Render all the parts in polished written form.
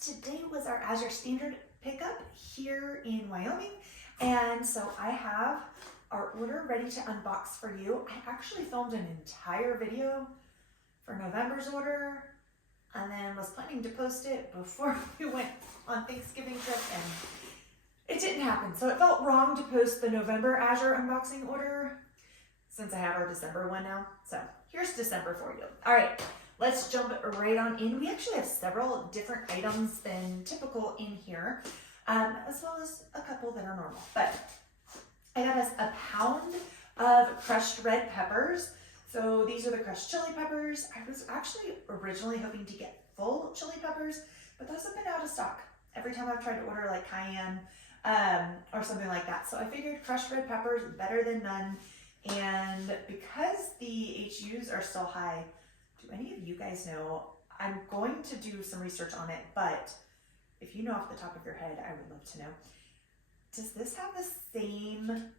Today was our Azure Standard pickup here in Wyoming. And so I have our order ready to unbox for you. I actually filmed an entire video for November's order and then was planning to post it before we went on Thanksgiving trip, and it didn't happen. So it felt wrong to post the November Azure unboxing order since I have our December one now. So here's December for you. All right, let's jump right on in. We actually have several different items than typical in here, as well as a couple that are normal. But I got us a pound of crushed red peppers. So these are the crushed chili peppers. I was actually originally hoping to get full chili peppers, but those have been out of stock every time I've tried to order like cayenne or something like that. So I figured crushed red peppers better than none. And because the HUs are still high, do any of you guys know? I'm going to do some research on it, but if you know off the top of your head, I would love to know. Does this have the same,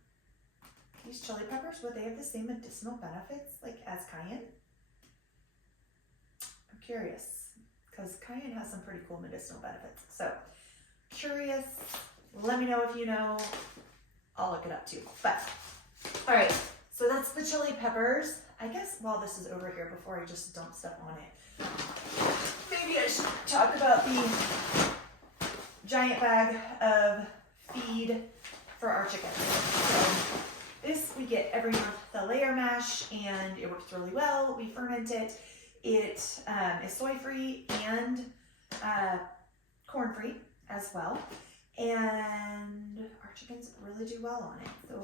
these chili peppers, would they have the same medicinal benefits like as cayenne? I'm curious, because cayenne has some pretty cool medicinal benefits. So curious, let me know if you know. I'll look it up too. But all right, so that's the chili peppers. I guess while this is over here, before I just dump stuff on it, maybe I should talk about the giant bag of feed for our chickens. So this we get every month, the layer mash, and it works really well. We ferment it. It is soy-free and corn-free as well. And our chickens really do well on it. So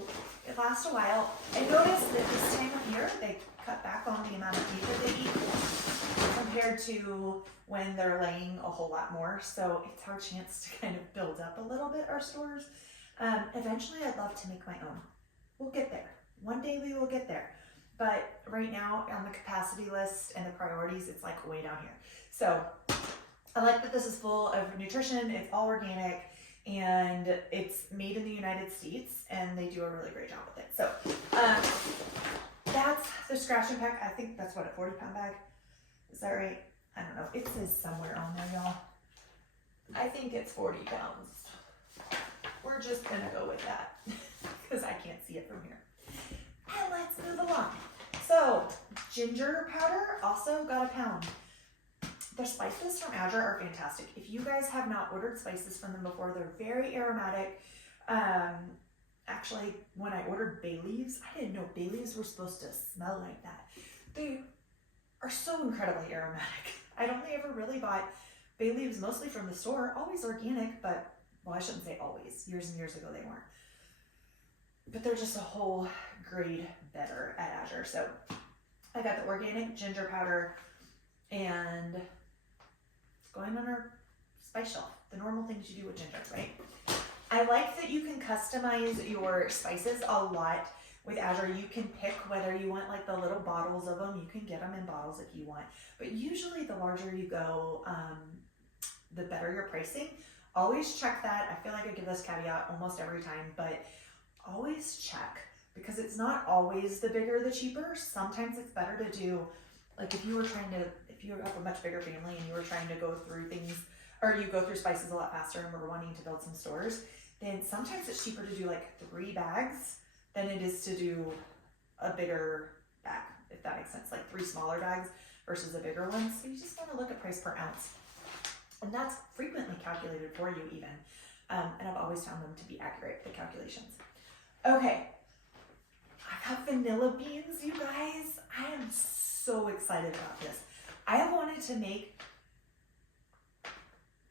it lasts a while. I noticed that this time of year, they cut back on the amount of feed that they eat compared to when they're laying a whole lot more. So it's our chance to kind of build up a little bit our stores. Eventually, I'd love to make my own. We'll get there. One day we will get there. But right now on the capacity list and the priorities, it's like way down here. So I like that this is full of nutrition. It's all organic. And it's made in the United States, and they do a really great job with it. So that's the scratch and pack. I think that's what, a 40-pound bag? Is that right? I don't know. It says somewhere on there, y'all. I think it's 40 pounds. We're just gonna go with that because I can't see it from here. And let's move along. So ginger powder, also got a pound. The spices from Azure are fantastic. If you guys have not ordered spices from them before, they're very aromatic. Actually, when I ordered bay leaves, I didn't know bay leaves were supposed to smell like that. They are so incredibly aromatic. I'd only ever really bought bay leaves mostly from the store, always organic, but, well, I shouldn't say always. Years and years ago they weren't. But they're just a whole grade better at Azure. So I got the organic ginger powder, and going on our spice shelf, the normal things you do with ginger, right? I like that you can customize your spices a lot with Azure. You can pick whether you want like the little bottles of them. You can get them in bottles if you want, but usually the larger you go, the better your pricing. Always check that. I feel like I give this caveat almost every time, but always check, because it's not always the bigger the cheaper. Sometimes it's better to do, like if you have a much bigger family and you were trying to go through things, or you go through spices a lot faster and we're wanting to build some stores, then sometimes it's cheaper to do like 3 bags than it is to do a bigger bag, if that makes sense, like 3 smaller bags versus a bigger one. So you just want to look at price per ounce. And that's frequently calculated for you even. And I've always found them to be accurate, the calculations. Okay, I got vanilla beans, you guys. I am so excited about this. I have wanted to make,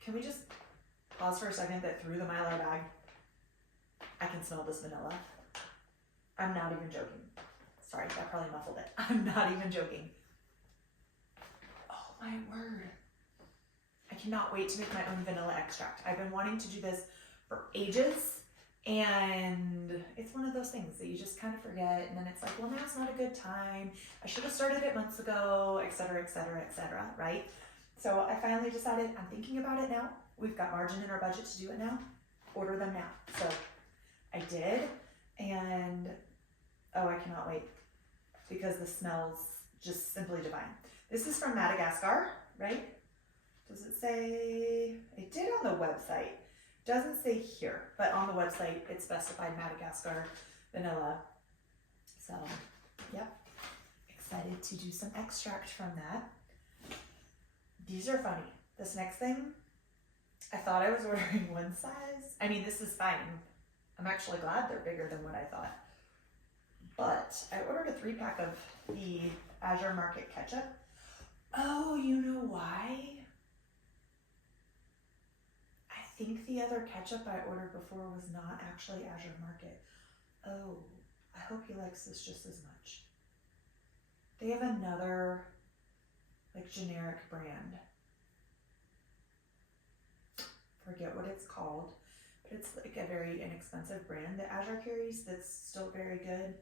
can we just pause for a second that through the Mylar bag, I can smell this vanilla. I'm not even joking. Sorry, that probably muffled it. I'm not even joking. Oh my word. I cannot wait to make my own vanilla extract. I've been wanting to do this for ages, and it's one of those things that you just kind of forget, and then it's like, well, now's not a good time. I should have started it months ago, et cetera, right? So I finally decided I'm thinking about it now. We've got margin in our budget to do it now. Order them now. So I did, and oh, I cannot wait, because the smells just simply divine. This is from Madagascar, right? Does it say? It did on the website. Doesn't say here, but on the website it specified Madagascar vanilla. So, yep. Excited to do some extract from that. These are funny. This next thing, I thought I was ordering one size. I mean, this is fine. I'm actually glad they're bigger than what I thought. But I ordered a 3-pack of the Azure Market ketchup. Oh, you know why? I think the other ketchup I ordered before was not actually Azure Market. Oh, I hope he likes this just as much. They have another, like, generic brand. Forget what it's called, but it's like a very inexpensive brand that Azure carries that's still very good.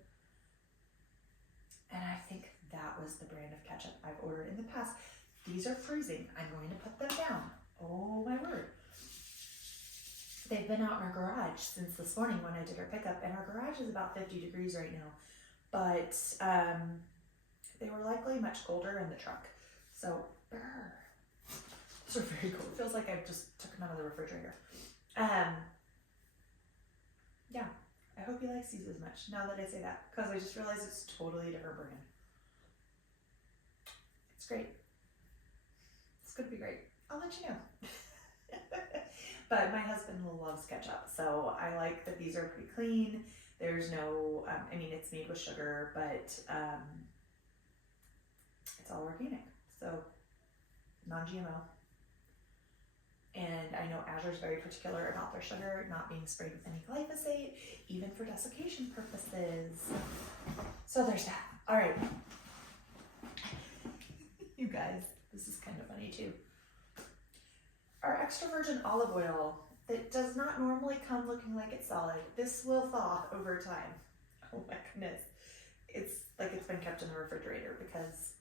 And I think that was the brand of ketchup I've ordered in the past. These are freezing. I'm going to put them down. Oh my word. They've been out in our garage since this morning when I did our pickup, and our garage is about 50 degrees right now. But they were likely much colder in the truck. So, those are very cool. It feels like I just took them out of the refrigerator. Yeah, I hope he likes these as much now that I say that, because I just realized it's totally a different brand. It's great. It's going to be great. I'll let you know. But my husband loves ketchup, so I like that these are pretty clean. There's no, I mean, it's made with sugar, but it's all organic, so non-GMO. And I know Azure's very particular about their sugar not being sprayed with any glyphosate, even for desiccation purposes. So there's that. All right. You guys, this is kind of funny too. Our extra virgin olive oil that does not normally come looking like it's solid, this will thaw over time. Oh my goodness. It's like it's been kept in the refrigerator because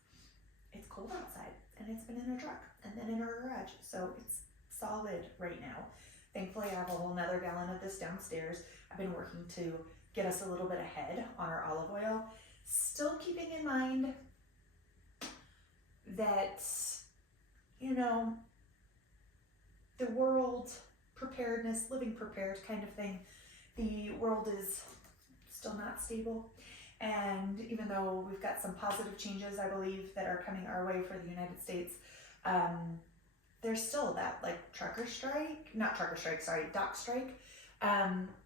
it's cold outside, and it's been in our truck and then in our garage. So it's solid right now. Thankfully, I have a whole nother gallon of this downstairs. I've been working to get us a little bit ahead on our olive oil, still keeping in mind that, you know, the world preparedness, living prepared kind of thing, the world is still not stable. And even though we've got some positive changes, I believe, that are coming our way for the United States, there's still that, like, dock strike,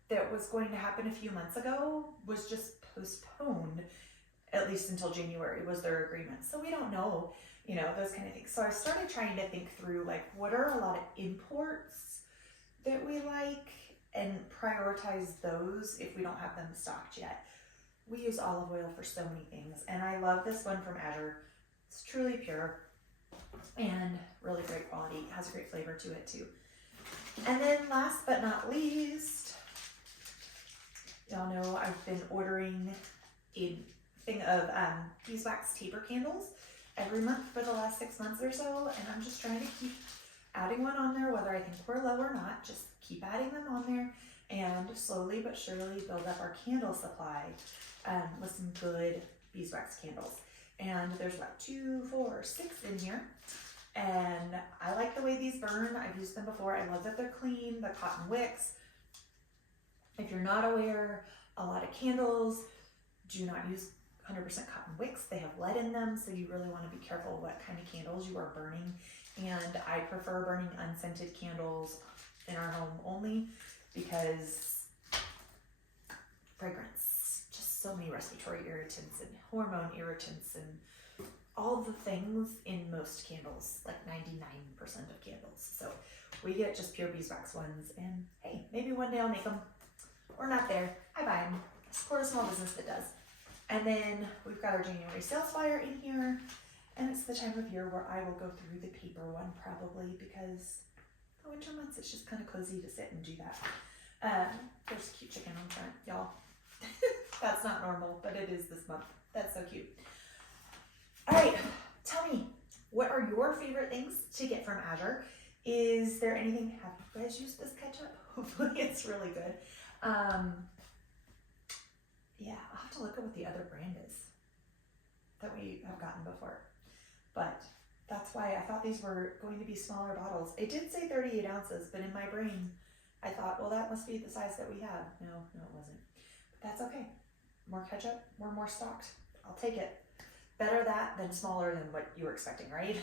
that was going to happen a few months ago was just postponed, at least until January was their agreement. So we don't know, you know, those kind of things. So I started trying to think through, like, what are a lot of imports that we like, and prioritize those if we don't have them stocked yet. We use olive oil for so many things, and I love this one from Azure. It's truly pure and really great quality. It has a great flavor to it too. And then last but not least, y'all know I've been ordering a thing of beeswax taper candles every month for the last 6 months or so, and I'm just trying to keep adding one on there, whether I think we're low or not. Just keep adding them on there and slowly but surely build up our candle supply with some good beeswax candles. And there's about 2, 4, 6 in here. And I like the way these burn. I've used them before. I love that they're clean, the cotton wicks. If you're not aware, a lot of candles do not use 100% cotton wicks. They have lead in them, so you really want to be careful what kind of candles you are burning. And I prefer burning unscented candles in our home only because fragrance, just so many respiratory irritants and hormone irritants and all the things in most candles, like 99% of candles. So we get just pure beeswax ones, and hey, maybe one day I'll make them. We're not there. I buy them. Support a small business that does. And then we've got our January sales flyer in here, and it's the time of year where I will go through the paper one probably, because the winter months it's just kind of cozy to sit and do that. There's a cute chicken on front, y'all. That's not normal, but it is this month. That's so cute. All right, tell me, what are your favorite things to get from Azure? Is there anything, have you guys used this ketchup? Hopefully it's really good. Yeah, I'll have to look at what the other brand is that we have gotten before. But That's why I thought these were going to be smaller bottles. It did say 38 ounces, but in my brain, I thought, well, that must be the size that we have. No, it wasn't. But that's okay. More ketchup, we're more stocked. I'll take it. Better that than smaller than what you were expecting, right?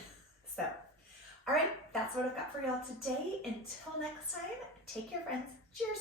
So, all right, that's what I've got for y'all today. Until next time, take care, friends. Cheers.